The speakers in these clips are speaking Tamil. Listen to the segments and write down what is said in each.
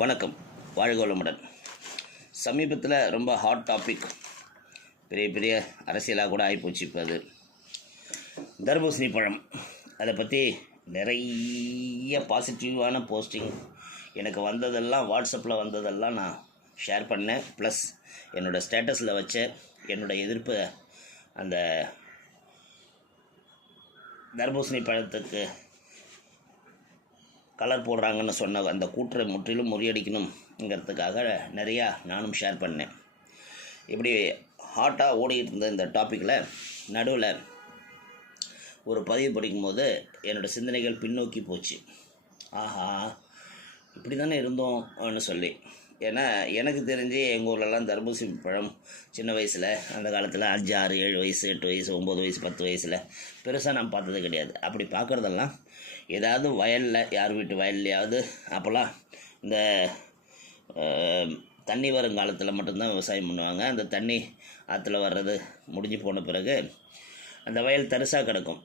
வணக்கம். வாழ்க வளமுடன் சமீபத்தில் ரொம்ப ஹாட் டாபிக் பெரிய பெரிய அரசியலாக கூட ஆகிப்போச்சு இப்போ அது. தர்பூசணி பழம். அதை பற்றி நிறைய பாசிட்டிவான போஸ்டிங் எனக்கு வந்ததெல்லாம் வாட்ஸ்அப்பில் வந்ததெல்லாம் நான் ஷேர் பண்ணேன். ப்ளஸ் என்னோடய ஸ்டேட்டஸில் வச்ச என்னோடய எதிர்ப்பு அந்த தர்பூசணி பழத்துக்கு கலர் போடுறாங்கன்னு சொன்ன அந்த கூற்றை முற்றிலும் முறியடிக்கணுங்கிறதுக்காக நிறையா நானும் ஷேர் பண்ணேன். இப்படி ஹாட்டாக ஓடிக்கிட்டு இருந்த இந்த டாப்பிக்கில் நடுவில் ஒரு பதிவு படிக்கும்போது என்னோடய சிந்தனைகள் பின்னோக்கி போச்சு. ஆஹா இப்படி தானே இருந்தோம்னு சொல்லி. ஏன்னா எனக்கு தெரிஞ்சு எங்கள் ஊர்லலாம் தர்பூசி பழம் சின்ன வயசில் அந்த காலத்தில் அஞ்சு ஆறு ஏழு வயசு எட்டு வயசு ஒம்பது வயசு பத்து வயசில் பெருசாக நான் பார்த்தது கிடையாது. அப்படி பார்க்குறதெல்லாம் ஏதாவது வயலில் யார் வீட்டு வயல்லையாவது அப்போல்லாம் இந்த தண்ணி வரும் காலத்தில் மட்டும்தான் விவசாயம் பண்ணுவாங்க. அந்த தண்ணி ஆற்றுல வர்றது முடிஞ்சு போன பிறகு அந்த வயல் தரிசாக கிடக்கும்.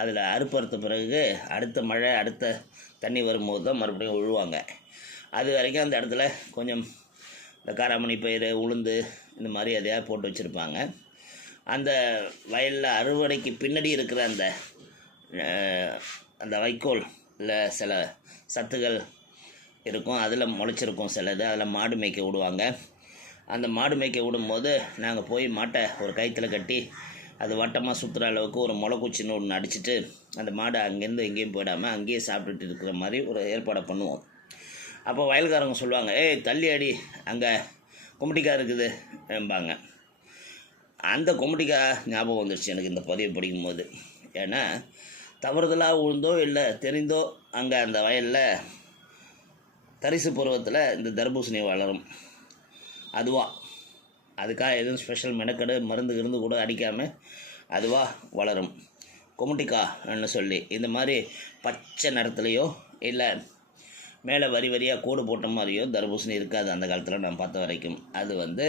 அதில் அறுப்பறுத்த பிறகு அடுத்த மழை அடுத்த தண்ணி வரும்போது தான் மறுபடியும் உழுவாங்க. அது வரைக்கும் அந்த இடத்துல கொஞ்சம் இந்த காராமணி பயிர் உளுந்து இந்த மாதிரி எதையாவது போட்டு வச்சுருப்பாங்க. அந்த வயலில் அறுவடைக்கு பின்னாடி இருக்கிற அந்த அந்த வைக்கோலில் சில சத்துகள் இருக்கும். அதில் முளைச்சிருக்கும் சிலது அதில் மாடு மேய்க்க விடுவாங்க. அந்த மாடு மேய்க்க விடும்போது நாங்கள் போய் மாட்டை ஒரு கயிற்றில் கட்டி அது வட்டமாக சுற்றுற அளவுக்கு ஒரு முளைக்குச்சின்னு ஒன்று அடிச்சிட்டு அந்த மாடு அங்கேருந்து எங்கேயும் போயிடாமல் அங்கேயே சாப்பிட்டுட்டு இருக்கிற மாதிரி ஒரு ஏற்பாடை பண்ணுவோம். அப்போ வயல்காரங்க சொல்லுவாங்க ஏய் தள்ளி அடி அங்கே கும்பட்டிக்கா இருக்குது என்பாங்க. அந்த கும்பட்டிக்கா ஞாபகம் வந்துடுச்சு எனக்கு இந்த பதிவு படிக்கும்போது. ஏன்னா தவறுதலாக உழுந்தோ இல்லை தெரிந்தோ அங்கே அந்த வயலில் தரிசு பருவத்தில் இந்த தர்பூசணி வளரும். அதுவாக அதுக்காக எதுவும் ஸ்பெஷல் மெனக்கெடு மருந்து இருந்து கூட அடிக்காமல் அதுவாக வளரும். குமுட்டிக்கான்னு சொல்லி. இந்த மாதிரி பச்சை நிறத்துலையோ இல்லை மேலே வரி வரியாக கூடு போட்ட மாதிரியோ தர்பூசணி இருக்காது அந்த காலத்தில் நான் பார்த்த வரைக்கும். அது வந்து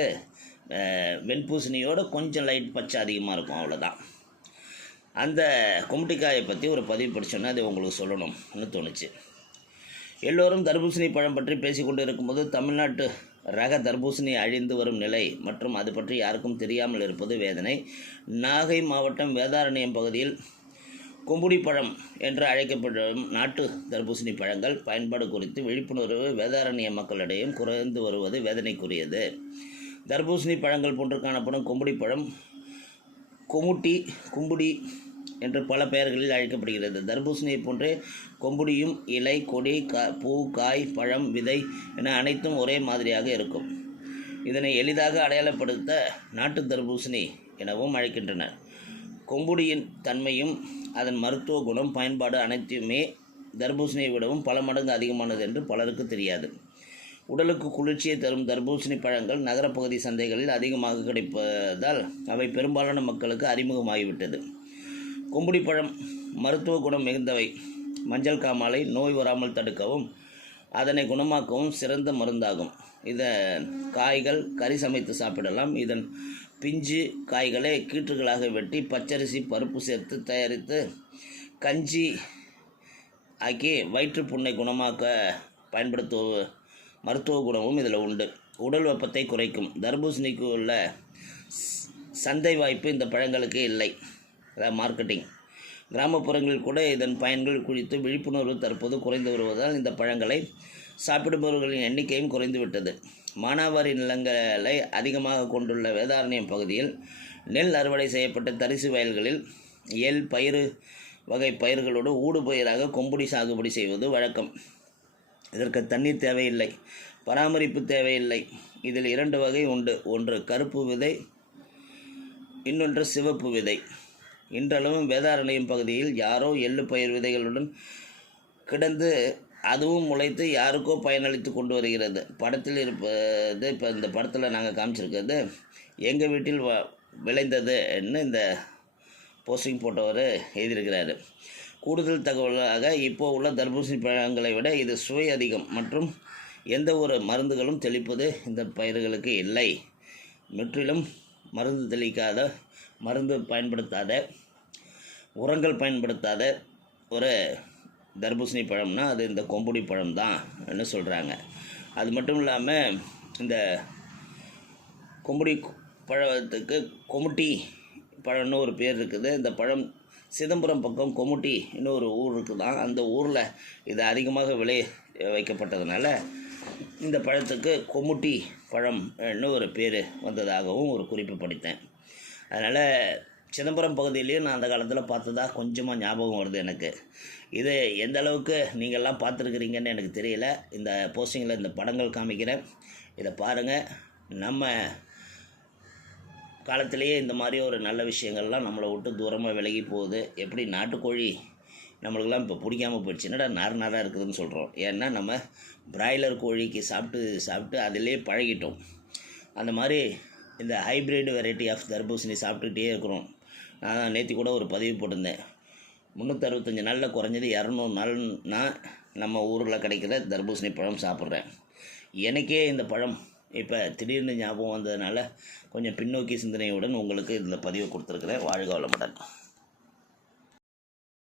வெண்பூசணியோடு கொஞ்சம் லைட் பச்சை அதிகமாக இருக்கும் அவ்வளோதான் அந்த குமுட்டிக்காயை பற்றி ஒரு பதிவு படிச்சோன்னா அது உங்களுக்கு சொல்லணும்னு தோணுச்சு. எல்லோரும் தர்பூசணி பழம் பற்றி பேசிக்கொண்டு இருக்கும்போது தமிழ்நாட்டு ரக தர்பூசணி அழிந்து வரும் நிலை மற்றும் அது பற்றி யாருக்கும் தெரியாமல் இருப்பது வேதனை. நாகை மாவட்டம் வேதாரண்யம் பகுதியில் கொம்புடி பழம் என்று அழைக்கப்படும் நாட்டு தர்பூசணி பழங்கள் பயன்பாடு குறித்து விழிப்புணர்வு வேதாரண்ய மக்களிடையும் குறைந்து வருவது வேதனைக்குரியது. தர்பூசணி பழங்கள் போன்று காணப்படும் கொம்புடி பழம் கொமுட்டி கும்புடி என்று பல பெயர்களில் அழைக்கப்படுகிறது. தர்பூசணியை போன்றே கொம்புடியும் இலை கொடி கா பூ காய் பழம் விதை என அனைத்தும் ஒரே மாதிரியாக இருக்கும். இதனை எளிதாக அடையாளப்படுத்த நாட்டு தர்பூசணி எனவும் அழைக்கின்றனர். கொம்புடியின் தன்மையும் அதன் மருத்துவ குணம் பயன்பாடு அனைத்தையுமே தர்பூசணியை விடவும் பல மடங்கு அதிகமானது என்று பலருக்கு தெரியாது. உடலுக்கு குளிர்ச்சியை தரும் தர்பூசணி பழங்கள் நகரப்பகுதி சந்தைகளில் அதிகமாக கிடைப்பதால் அவை பெரும்பாலான மக்களுக்கு அறிமுகமாகிவிட்டது. கும்புடி பழம் மருத்துவ குணம் மிகுந்தவை. மஞ்சள் காமாலை நோய் வராமல் தடுக்கவும் அதனை குணமாக்கவும் சிறந்த மருந்தாகும். இதை காய்கள் கறி சமைத்து சாப்பிடலாம். இதன் பிஞ்சு காய்களை கீற்றுகளாக வெட்டி பச்சரிசி பருப்பு சேர்த்து தயாரித்து கஞ்சி ஆக்கி வயிற்றுப்புண்ணை குணமாக்க பயன்படுத்துவ மருத்துவ குணமும் இதில் உண்டு. உடல் வெப்பத்தை குறைக்கும். தர்பூசணிக்கு உள்ள சந்தை வாய்ப்பு இந்த பழங்களுக்கு இல்லை. மார்க்கெட்டிங் கிராமப்புறங்களில் கூட இதன் பயன்கள் குறித்து விழிப்புணர்வு தற்போது குறைந்து வருவதால் இந்த பழங்களை சாப்பிடுபவர்களின் எண்ணிக்கையும் குறைந்துவிட்டது மானாவாரி நிலங்களை அதிகமாக கொண்டுள்ள வேதாரண்யம் பகுதியில் நெல் அறுவடை செய்யப்பட்ட தரிசு வயல்களில் எல் பயிறு வகை பயிர்களோடு ஊடு பயிராக கொம்புடி சாகுபடி செய்வது வழக்கம். இதற்கு தண்ணீர் தேவையில்லை பராமரிப்பு தேவையில்லை. இதில் இரண்டு வகை உண்டு. ஒன்று கருப்பு விதை இன்னொன்று சிவப்பு விதை. இன்றளவும் வேதாரண்யம் பகுதியில் யாரோ எள்ளு பயிர் விதைகளுடன் கிடந்து அதுவும் முளைத்து யாருக்கோ பயனளித்து கொண்டு வருகிறது. படத்தில் இருப்பது இப்போ இந்த படத்தில் நாங்கள் காமிச்சிருக்கிறது எங்கள் வீட்டில் வ விளைந்ததுன்னு இந்த போஸ்டிங் போட்டவர் எழுதியிருக்கிறாரு. கூடுதல் தகவலாக இப்போ உள்ள தர்பூசணி பழங்களை விட இது சுவை அதிகம் மற்றும் எந்த ஒரு மருந்துகளும் தெளிப்பது இந்த பயிர்களுக்கு இல்லை. முற்றிலும் மருந்து தெளிக்காத மருந்து பயன்படுத்தாத உரங்கள் பயன்படுத்தாத ஒரு தர்பூசணி பழம்னா அது இந்த கொம்புடி பழம் தான் சொல்கிறாங்க அது மட்டும் இல்லாமல் இந்த கொம்புடி பழத்துக்கு கொமுட்டி பழம்னு ஒரு பேர் இருக்குது. இந்த பழம் சிதம்பரம் பக்கம் கொமுட்டின்னு ஒரு ஊர் இருக்குதான். அந்த ஊரில் இது அதிகமாக விளை வைக்கப்பட்டதுனால இந்த பழத்துக்கு கொமுட்டி பழம்னு ஒரு பேர் வந்ததாகவும் ஒரு குறிப்பு படித்தேன். அதனால் சிதம்பரம் பகுதியிலையும் நான் அந்த காலத்தில் பார்த்ததா கொஞ்சமாக ஞாபகம் வருது எனக்கு. இது எந்த அளவுக்கு நீங்கள்லாம் பார்த்துருக்குறீங்கன்னு எனக்கு தெரியல. இந்த போஸ்டிங்கில் இந்த படங்கள் காமிக்கிறேன். இதை பாருங்கள் நம்ம காலத்திலேயே இந்த மாதிரி ஒரு நல்ல விஷயங்கள்லாம் நம்மளை விட்டு தூரமாக விலகி போகுது. எப்படி நாட்டுக்கோழி நம்மளுக்கெல்லாம் இப்போ பிடிக்காம போயிடுச்சு. என்னடா நார் நாராக இருக்குதுன்னு சொல்கிறோம் ஏன்னா நம்ம பிராய்லர் கோழிக்கு சாப்பிட்டு சாப்பிட்டு அதிலே பழகிட்டோம். அந்த மாதிரி இந்த ஹைப்ரிட் வெரைட்டி ஆஃப் தர்பூசணி சாப்பிட்டுக்கிட்டே இருக்கிறோம். நான் நேற்று கூட ஒரு பதிவு போட்டிருந்தேன். முந்நூற்றறுபத்தஞ்சு நாளில் குறைஞ்சது இரநூறு நாள்னா நம்ம ஊரில் கிடைக்கிற தர்பூசணி பழம் சாப்பிட்றேன். எனக்கே இந்த பழம் இப்போ திடீர்னு ஞாபகம் வந்ததுனால கொஞ்சம் பின்னோக்கி சிந்தனையுடன் உங்களுக்கு இந்த பதிவை கொடுத்துருக்குறேன். வாழ்க வளமுடன்.